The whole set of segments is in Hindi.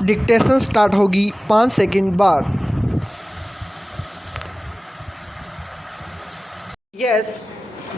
डिक्टेशन स्टार्ट होगी 5 सेकंड बाद। यस,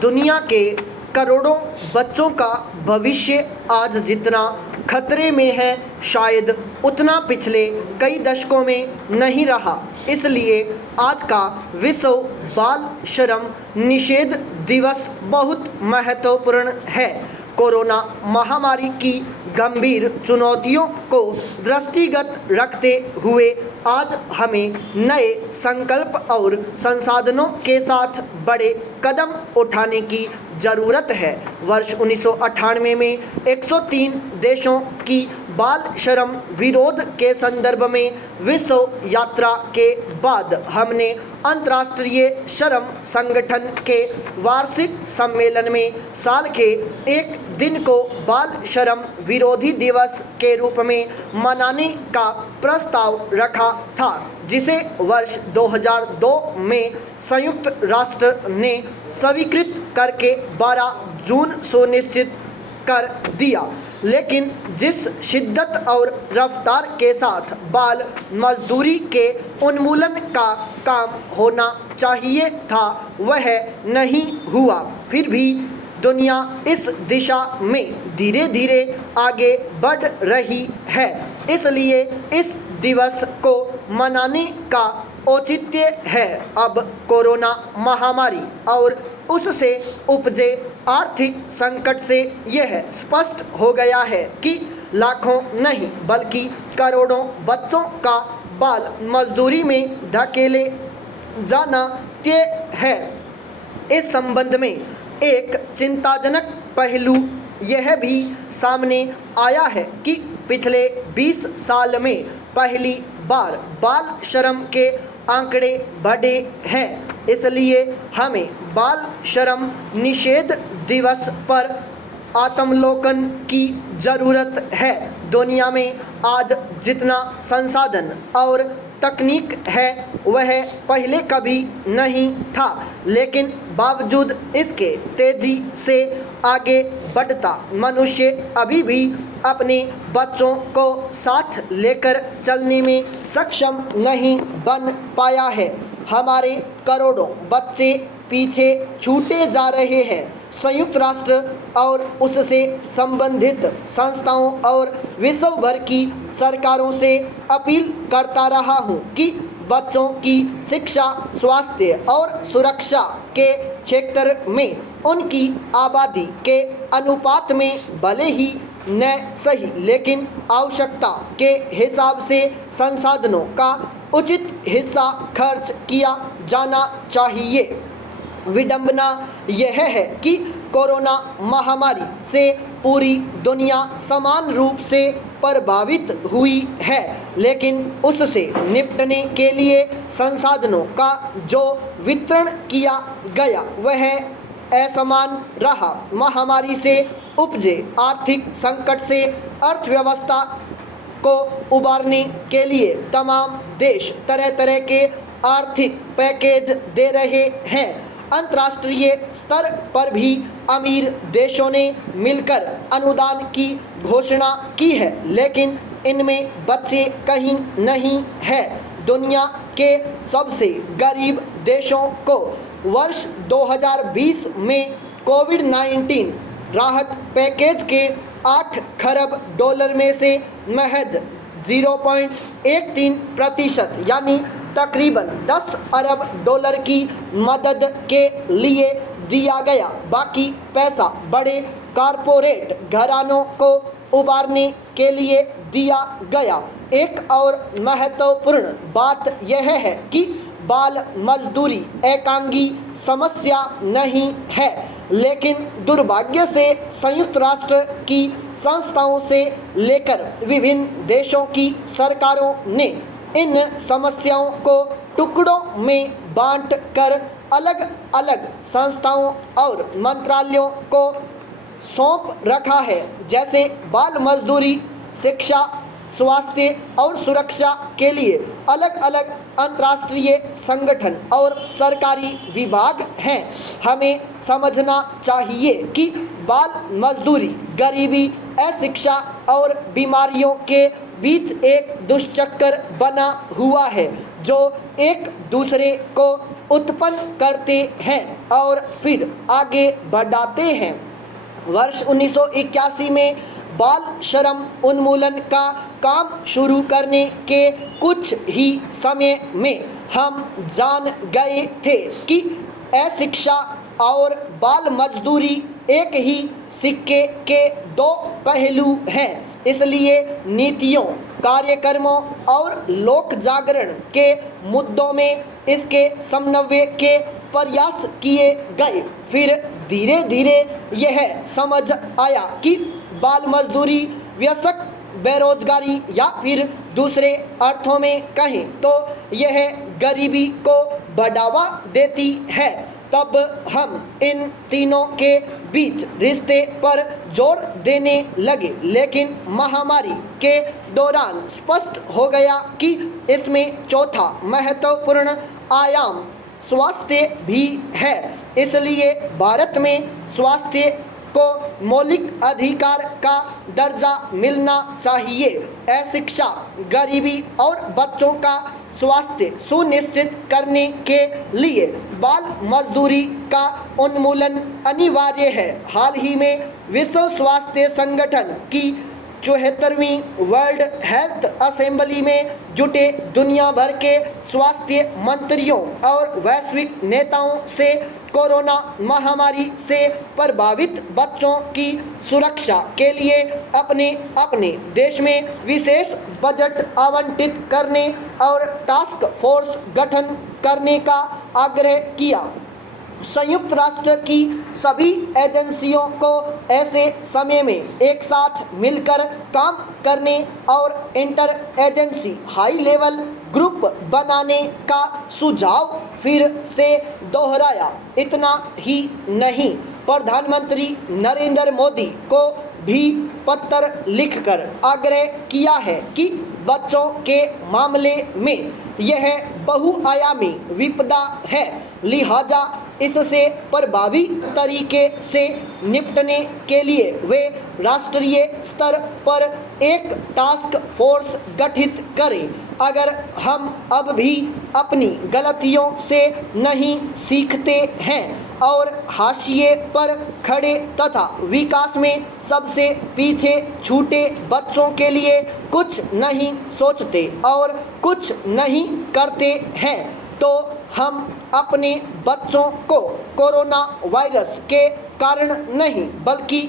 दुनिया के करोड़ों बच्चों का भविष्य आज जितना खतरे में है शायद उतना पिछले कई दशकों में नहीं रहा। इसलिए आज का विश्व बाल श्रम निषेध दिवस बहुत महत्वपूर्ण है। कोरोना महामारी की गंभीर चुनौतियों को दृष्टिगत रखते हुए आज हमें नए संकल्प और संसाधनों के साथ बड़े कदम उठाने की ज़रूरत है। वर्ष 1998 में 103 देशों की बाल श्रम विरोध के संदर्भ में विश्व यात्रा के बाद हमने अंतर्राष्ट्रीय श्रम संगठन के वार्षिक सम्मेलन में साल के एक दिन को बाल श्रम विरोधी दिवस के रूप में मनाने का प्रस्ताव रखा था, जिसे वर्ष 2002 में संयुक्त राष्ट्र ने स्वीकृत करके 12 जून सुनिश्चित कर दिया। लेकिन जिस शिद्दत और रफ्तार के साथ बाल मजदूरी के उन्मूलन का काम होना चाहिए था वह नहीं हुआ। फिर भी दुनिया इस दिशा में धीरे धीरे आगे बढ़ रही है। इसलिए इस दिवस को मनाने का औचित्य है। अब कोरोना महामारी और उससे उपजे आर्थिक संकट से यह स्पष्ट हो गया है कि लाखों नहीं बल्कि करोड़ों बच्चों का बाल मजदूरी में धकेले जाना तय है। इस संबंध में एक चिंताजनक पहलू यह भी सामने आया है कि पिछले 20 साल में पहली बार बाल श्रम के आंकड़े बढ़े हैं। इसलिए हमें बाल श्रम निषेध दिवस पर आत्मलोकन की ज़रूरत है। दुनिया में आज जितना संसाधन और तकनीक है वह पहले कभी नहीं था, लेकिन बावजूद इसके तेज़ी से आगे बढ़ता मनुष्य अभी भी अपने बच्चों को साथ लेकर चलने में सक्षम नहीं बन पाया है। हमारे करोड़ों बच्चे पीछे छूटे जा रहे हैं। संयुक्त राष्ट्र और उससे संबंधित संस्थाओं और विश्व भर की सरकारों से अपील करता रहा हूं कि बच्चों की शिक्षा, स्वास्थ्य और सुरक्षा के क्षेत्र में उनकी आबादी के अनुपात में भले ही न सही लेकिन आवश्यकता के हिसाब से संसाधनों का उचित हिस्सा खर्च किया जाना चाहिए। विडंबना यह है कि कोरोना महामारी से पूरी दुनिया समान रूप से प्रभावित हुई है, लेकिन उससे निपटने के लिए संसाधनों का जो वितरण किया गया वह असमान रहा। महामारी से उपजे आर्थिक संकट से अर्थव्यवस्था को उबारने के लिए तमाम देश तरह तरह के आर्थिक पैकेज दे रहे हैं। अंतर्राष्ट्रीय स्तर पर भी अमीर देशों ने मिलकर अनुदान की घोषणा की है, लेकिन इनमें बच्चे कहीं नहीं है। दुनिया के सबसे गरीब देशों को वर्ष 2020 में कोविड-19 राहत पैकेज के 8 खरब डॉलर में से महज 0.13% यानी तकरीबन 10 अरब डॉलर की मदद के लिए दिया गया। बाकी पैसा बड़े कारपोरेट घरानों को उबारने के लिए दिया गया। एक और महत्वपूर्ण बात यह है कि बाल मजदूरी एकांगी समस्या नहीं है, लेकिन दुर्भाग्य से संयुक्त राष्ट्र की संस्थाओं से लेकर विभिन्न देशों की सरकारों ने इन समस्याओं को टुकड़ों में बांटकर अलग अलग संस्थाओं और मंत्रालयों को सौंप रखा है, जैसे बाल मजदूरी, शिक्षा, स्वास्थ्य और सुरक्षा के लिए अलग अलग अंतर्राष्ट्रीय संगठन और सरकारी विभाग हैं। हमें समझना चाहिए कि बाल मजदूरी, गरीबी, अशिक्षा और बीमारियों के बीच एक दुष्चक्र बना हुआ है जो एक दूसरे को उत्पन्न करते हैं और फिर आगे बढ़ाते हैं। वर्ष 1981 में बाल श्रम उन्मूलन का काम शुरू करने के कुछ ही समय में हम जान गए थे कि अशिक्षा और बाल मजदूरी एक ही सिक्के के दो पहलू हैं। इसलिए नीतियों, कार्यक्रमों और लोक जागरण के मुद्दों में इसके समन्वय के प्रयास किए गए। फिर धीरे धीरे यह समझ आया कि बाल मजदूरी, व्यसक बेरोजगारी या फिर दूसरे अर्थों में कहें तो यह गरीबी को बढ़ावा देती है। तब हम इन तीनों के बीच रिश्ते पर जोर देने लगे, लेकिन महामारी के दौरान स्पष्ट हो गया कि इसमें चौथा महत्वपूर्ण आयाम स्वास्थ्य भी है। इसलिए भारत में स्वास्थ्य को मौलिक अधिकार का दर्जा मिलना चाहिए। अशिक्षा, गरीबी और बच्चों का स्वास्थ्य सुनिश्चित करने के लिए बाल मजदूरी का उन्मूलन अनिवार्य है। हाल ही में विश्व स्वास्थ्य संगठन की 74वीं वर्ल्ड हेल्थ असेंबली में जुटे दुनिया भर के स्वास्थ्य मंत्रियों और वैश्विक नेताओं से कोरोना महामारी से प्रभावित बच्चों की सुरक्षा के लिए अपने अपने देश में विशेष बजट आवंटित करने और टास्क फोर्स गठन करने का आग्रह किया। संयुक्त राष्ट्र की सभी एजेंसियों को ऐसे समय में एक साथ मिलकर काम करने और inter agency high level group बनाने का सुझाव फिर से दोहराया। इतना ही नहीं, प्रधानमंत्री नरेंद्र मोदी को भी पत्र लिखकर आग्रह किया है कि बच्चों के मामले में यह बहुआयामी विपदा है, लिहाजा इससे प्रभावी तरीके से निपटने के लिए वे राष्ट्रीय स्तर पर एक टास्क फोर्स गठित करें। अगर हम अब भी अपनी गलतियों से नहीं सीखते हैं और हाशिए पर खड़े तथा विकास में सबसे पीछे छूटे बच्चों के लिए कुछ नहीं सोचते और कुछ नहीं करते हैं, तो हम अपने बच्चों को कोरोना वायरस के कारण नहीं बल्कि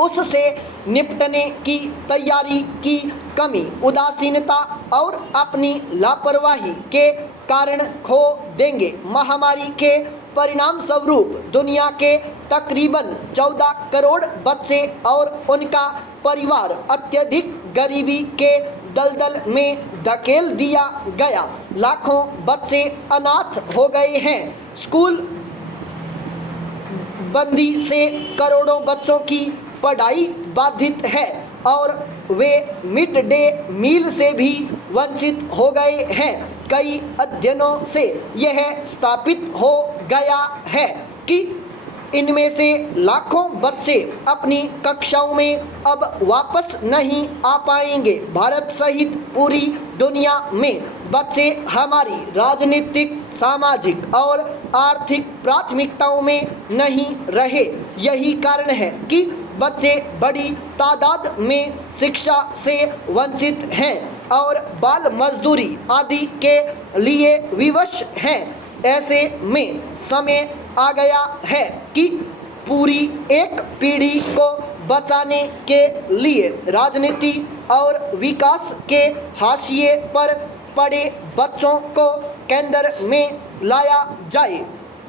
उससे निपटने की तैयारी की कमी, उदासीनता और अपनी लापरवाही के कारण खो देंगे। महामारी के परिणाम स्वरूप दुनिया के तकरीबन 14 करोड़ बच्चे और उनका परिवार अत्यधिक गरीबी के दलदल में धकेल दिया गया। लाखों बच्चे अनाथ हो गए हैं। स्कूल बंदी से करोड़ों बच्चों की पढ़ाई बाधित है और वे मिड डे मील से भी वंचित हो गए हैं। कई अध्ययनों से यह स्थापित हो गया है कि इनमें से लाखों बच्चे अपनी कक्षाओं में अब वापस नहीं आ पाएंगे। भारत सहित पूरी दुनिया में बच्चे हमारी राजनीतिक, सामाजिक और आर्थिक प्राथमिकताओं में नहीं रहे। यही कारण है कि बच्चे बड़ी तादाद में शिक्षा से वंचित हैं और बाल मजदूरी आदि के लिए विवश हैं। ऐसे में समय आ गया है कि पूरी एक पीढ़ी को बचाने के लिए राजनीति और विकास के हाशिए पर पड़े बच्चों को केंद्र में लाया जाए।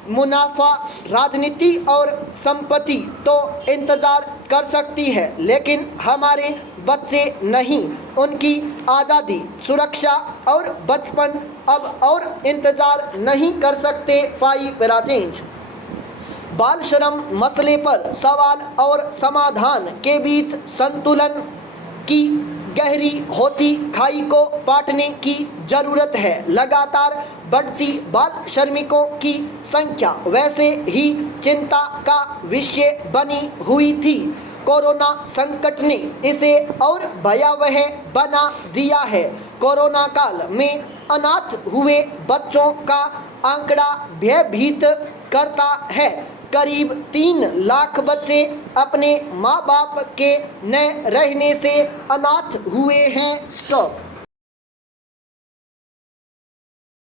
मुनाफा, राजनीति और संपत्ति तो इंतज़ार कर सकती है, लेकिन हमारे बच्चे नहीं। उनकी आज़ादी, सुरक्षा और बचपन अब और इंतज़ार नहीं कर सकते। पाई पेराचेंज। बाल श्रम मसले पर सवाल और समाधान के बीच संतुलन की गहरी होती खाई को पाटने की जरूरत है। लगातार बढ़ती बाल श्रमिकों की संख्या वैसे ही चिंता का विषय बनी हुई थी कोरोना संकट ने इसे और भयावह बना दिया है। कोरोना काल में अनाथ हुए बच्चों का आंकड़ा भयभीत करता है। करीब 3 लाख बच्चे अपने माँ बाप के न रहने से अनाथ हुए हैं। स्टॉप।